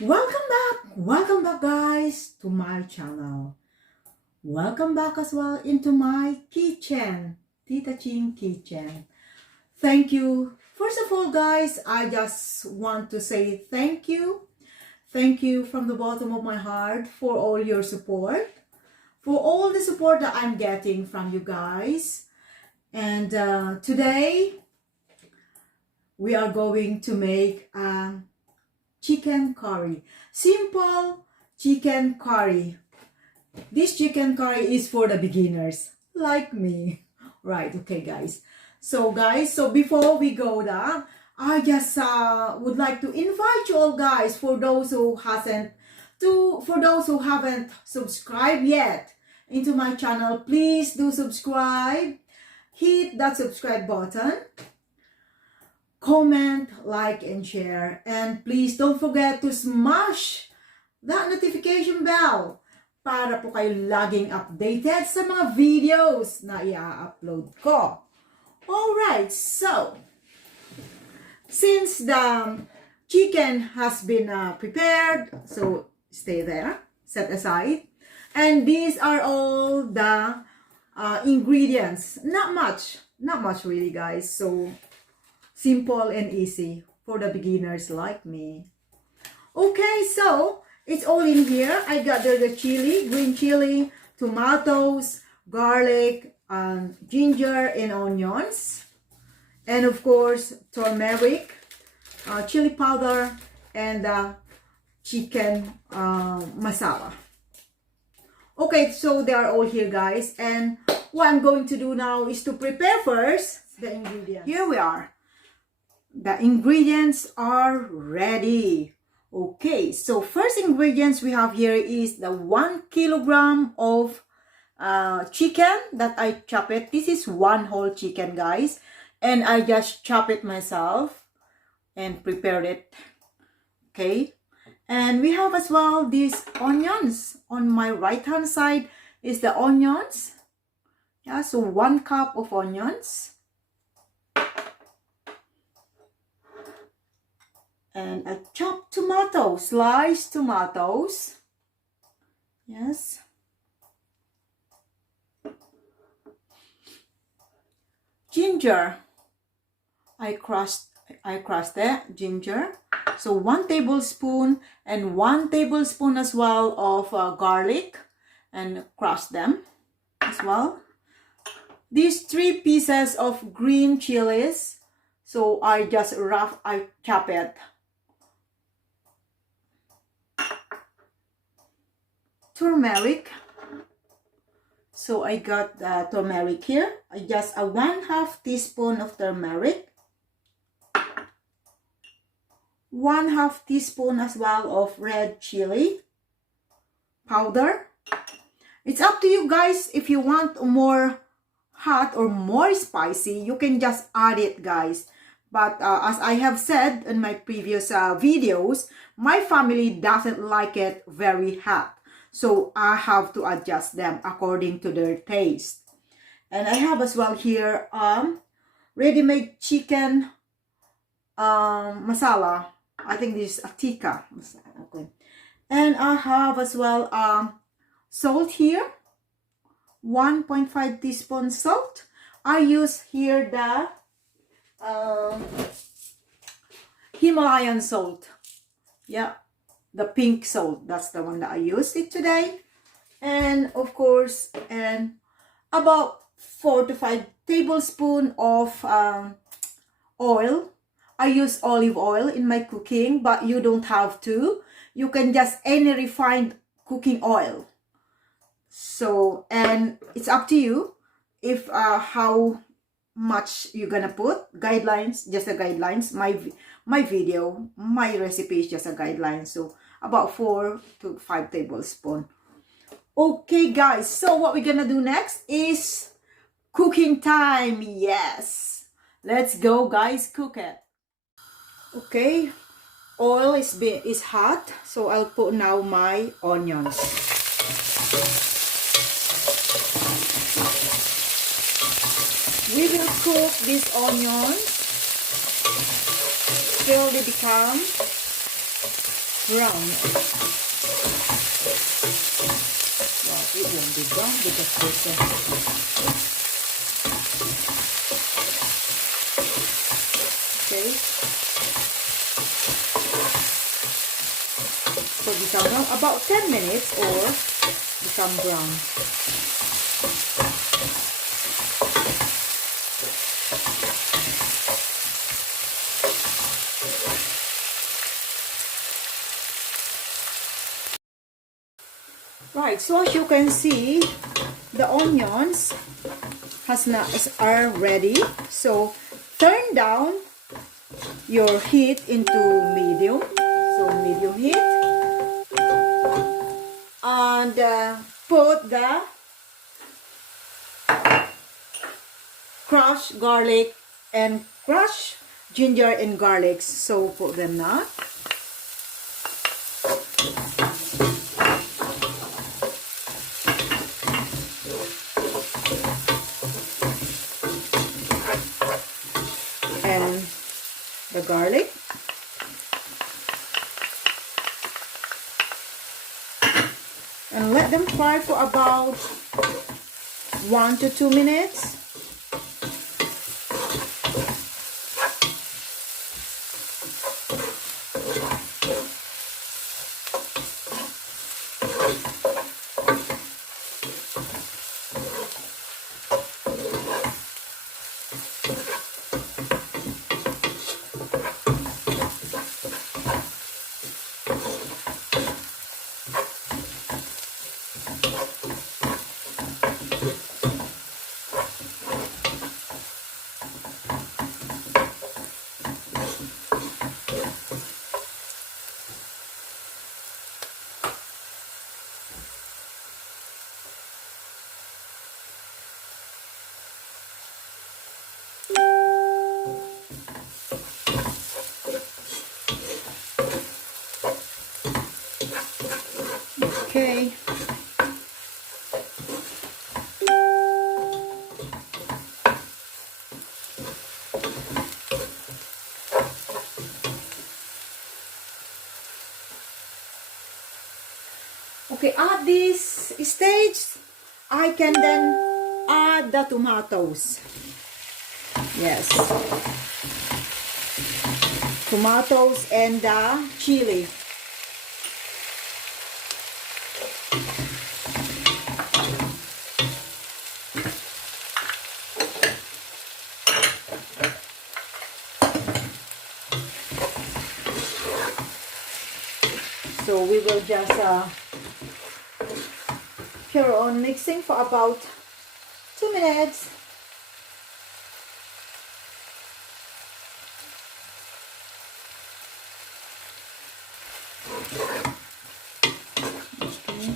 Welcome back guys to my channel. Welcome back as well into my kitchen, Tita Ching Kitchen. Thank you. First of all guys, I just want to say thank you. Thank you from the bottom of my heart for all your support, for all the support that I'm getting from you guys. And today we are going to make chicken curry. Simple chicken curry. This chicken curry is for the beginners like me. Right, okay guys. So before we go there, I just would like to invite you all guys, for those who haven't subscribed yet into my channel, please do subscribe. Hit that subscribe button. Comment, like, and share. And please don't forget to smash that notification bell para po kayo laging updated sa mga videos na i-upload ko. Alright, so since the chicken has been prepared, so stay there, set aside. And these are all the ingredients. Not much really guys. So simple and easy for the beginners like me. Okay, so it's all in here. I got the chili, green chili, tomatoes, garlic, ginger, and onions. And of course, turmeric, chili powder, and chicken masala. Okay, so they are all here guys. And what I'm going to do now is to prepare first the ingredients. Here we are. The ingredients are ready. Okay, so first ingredients we have here is the 1 kilogram of chicken that I chop it. This is one whole chicken guys, and I just chop it myself and prepared it. Okay, and we have as well these onions. On my right hand side is the onions. Yeah, so 1 cup of onions. And a chopped tomato, sliced tomatoes. Yes. Ginger. I crushed the ginger. So 1 tablespoon and 1 tablespoon as well of garlic, and crush them as well. These 3 pieces of green chilies. So I chop it. Turmeric. So I got the turmeric here. Just a 1/2 teaspoon of turmeric. 1/2 teaspoon as well of red chili powder. It's up to you guys. If you want more hot or more spicy, you can just add it guys. But as I have said in my previous videos, my family doesn't like it very hot. So I have to adjust them according to their taste. And I have as well here ready-made chicken masala. I think this is a tikka. Okay. And I have as well salt here. 1.5 teaspoon salt. I use here the Himalayan salt. Yeah, the pink salt. That's the one that I used it today. And of course, and about 4 to 5 tablespoons of oil. I use olive oil in my cooking, but you don't have to. You can just any refined cooking oil. So, and it's up to you if how much you're gonna put. Guidelines, just a guidelines. My video, my recipe is just a guideline. So about 4 to 5 tablespoons. Okay guys, so what we're gonna do next is cooking time. Yes, let's go guys, cook it. Okay, oil is hot, so I'll put now my onions. We will cook these onions till they become brown. Well, it won't be brown because there's a... Okay. So become brown about 10 minutes or become brown. Right, so as you can see, the onions are ready. So turn down your heat into medium. So medium heat. And put the crushed garlic and crushed ginger and garlic. So put them now. And the garlic. And let them fry for about 1 to 2 minutes. Okay. Okay, at this stage, I can then add the tomatoes. Yes. Tomatoes and the chili. So we will just carry on mixing for about 2 minutes. Okay.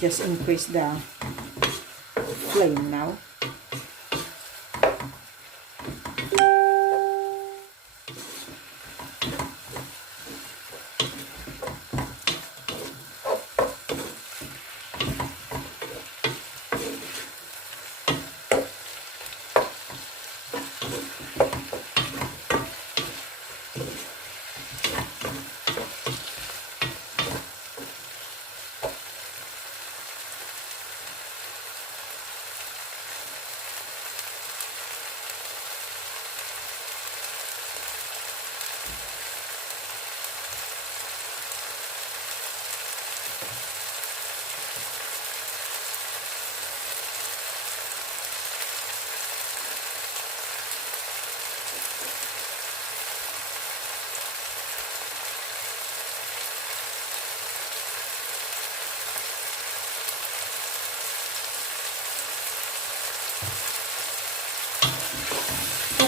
Just increase the flame now.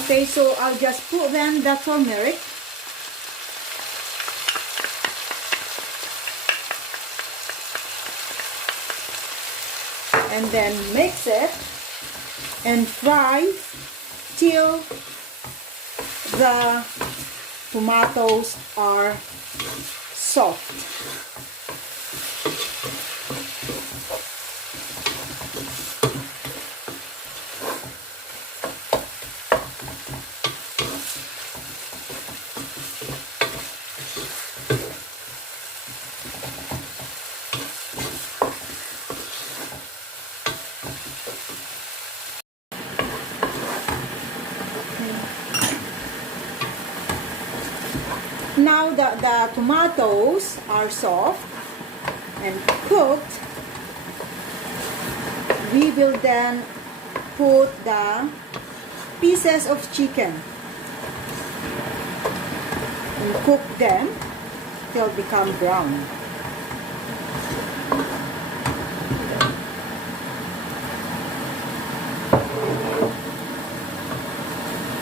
Okay, so I'll just put then the turmeric. And then mix it and fry till the tomatoes are soft. Now that the tomatoes are soft and cooked, we will then put the pieces of chicken and cook them till become brown.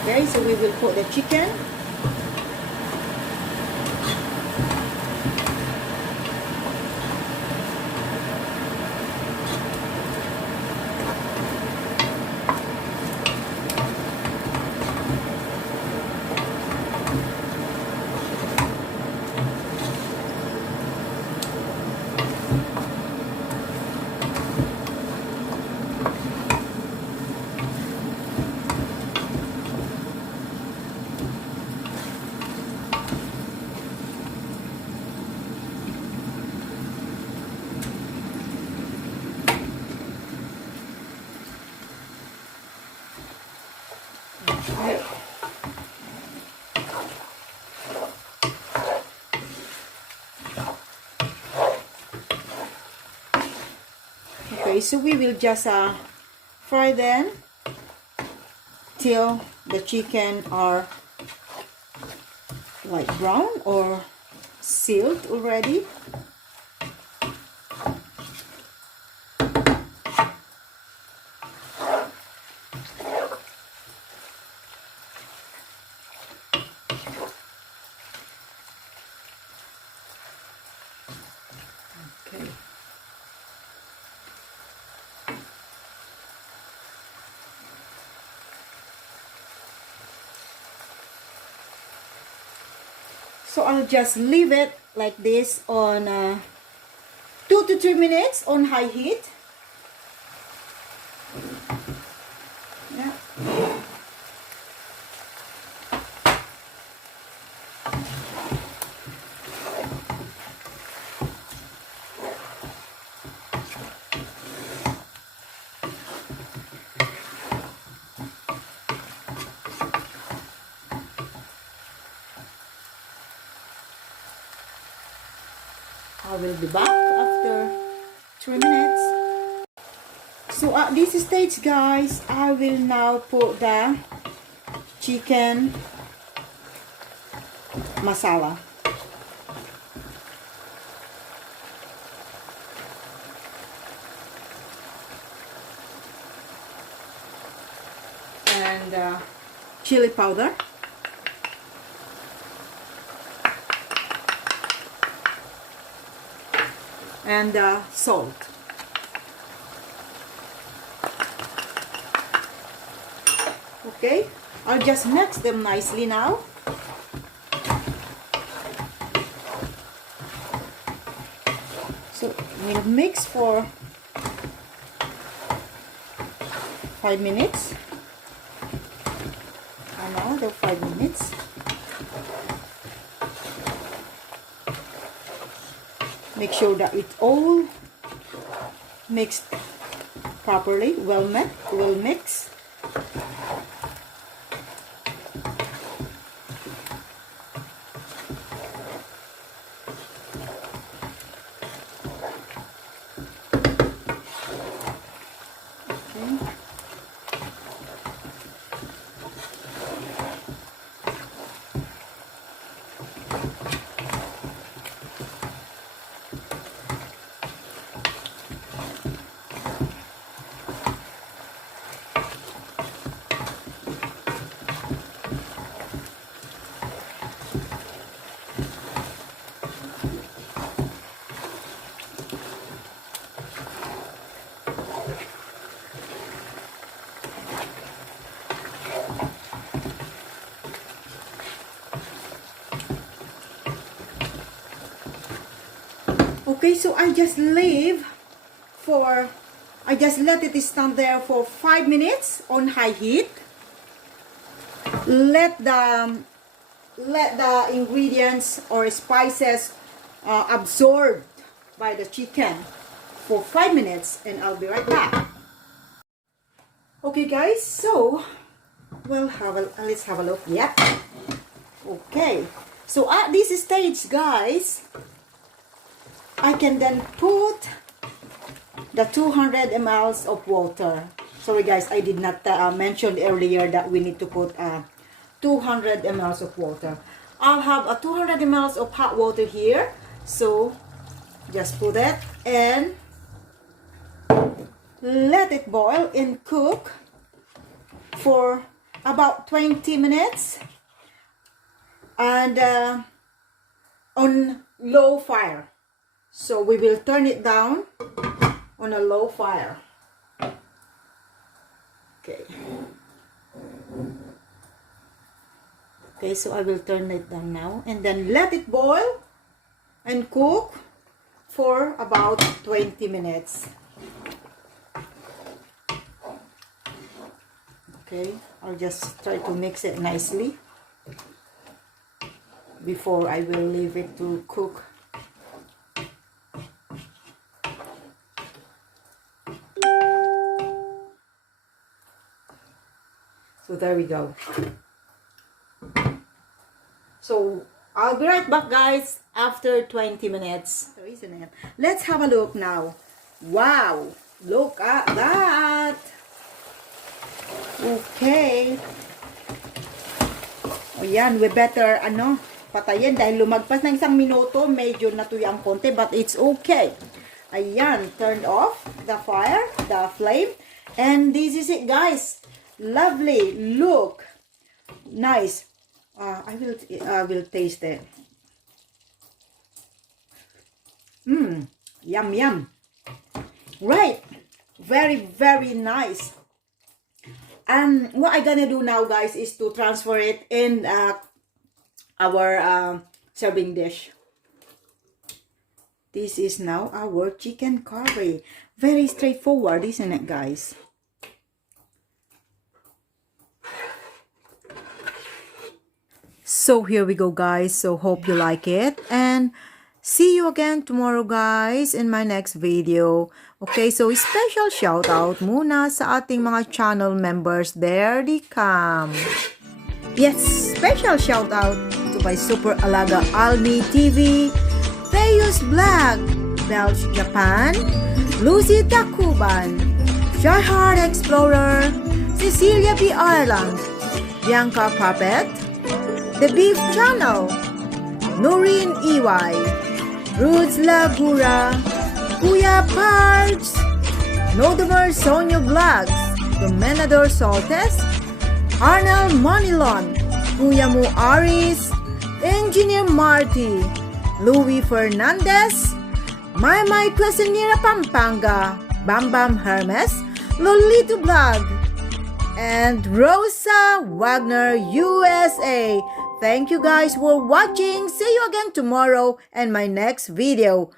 Okay, so we will put the chicken. Okay, so we will just fry them till the chicken are like brown or sealed already. Okay. So I'll just leave it like this on 2 to 3 minutes on high heat. Yeah. I will be back after 3 minutes. So at this stage, guys, I will now put the chicken masala. And chili powder. And salt. Okay, I'll just mix them nicely now. So we'll mix for 5 minutes. Another 5 minutes. Make sure that it all mixed properly, well mixed. Okay, so I just let it stand there for 5 minutes on high heat. Let the ingredients or spices absorb by the chicken for 5 minutes, and I'll be right back. Okay guys, so let's have a look. Yep. Okay, so at this stage guys, I can then put the 200 ml of water. Sorry guys, I did not mention earlier that we need to put 200 ml of water. I'll have a 200 ml of hot water here, so just put it and let it boil and cook for about 20 minutes and on low fire. So we will turn it down on a low fire. Okay. Okay, so I will turn it down now and then let it boil and cook for about 20 minutes. Okay, I'll just try to mix it nicely before I will leave it to cook. So there we go. So I'll be right back guys after 20 minutes. So isn't it? Let's have a look now. Wow, look at that. Okay. O yan, we better patayin dahil lumagpas ng 1 minuto, medyo natuyang konti, but it's okay. Ayan, turned off the fire, the flame, and this is it guys. Lovely, look, nice. I will taste it. Yum yum. Right, very nice. What I'm gonna do now guys is to transfer it in our serving dish. This is now our chicken curry. Very straightforward, isn't it guys? So here we go guys. So hope you like it, and see you again tomorrow guys in my next video. Okay, so special shout out muna sa ating mga channel members. There they come. Yes, special shout out to my super alaga Almi TV, Theus Black, Belch Japan, Lucy Takuban, Shyheart Explorer, Cecilia B. Ireland, Bianca Puppet, The Beef Channel, Noreen EY, Roots Lagura, Kuya Parts, Nodomer Sonyo Vlogs, Domenador Soltes, Arnel Monilon, Kuya Mu Aris, Engineer Marty, Louis Fernandez, Maymay Clasenira Pampanga, Bam Bam Hermes, Lolito Vlog, and Rosa Wagner USA. Thank you guys for watching. See you again tomorrow and my next video.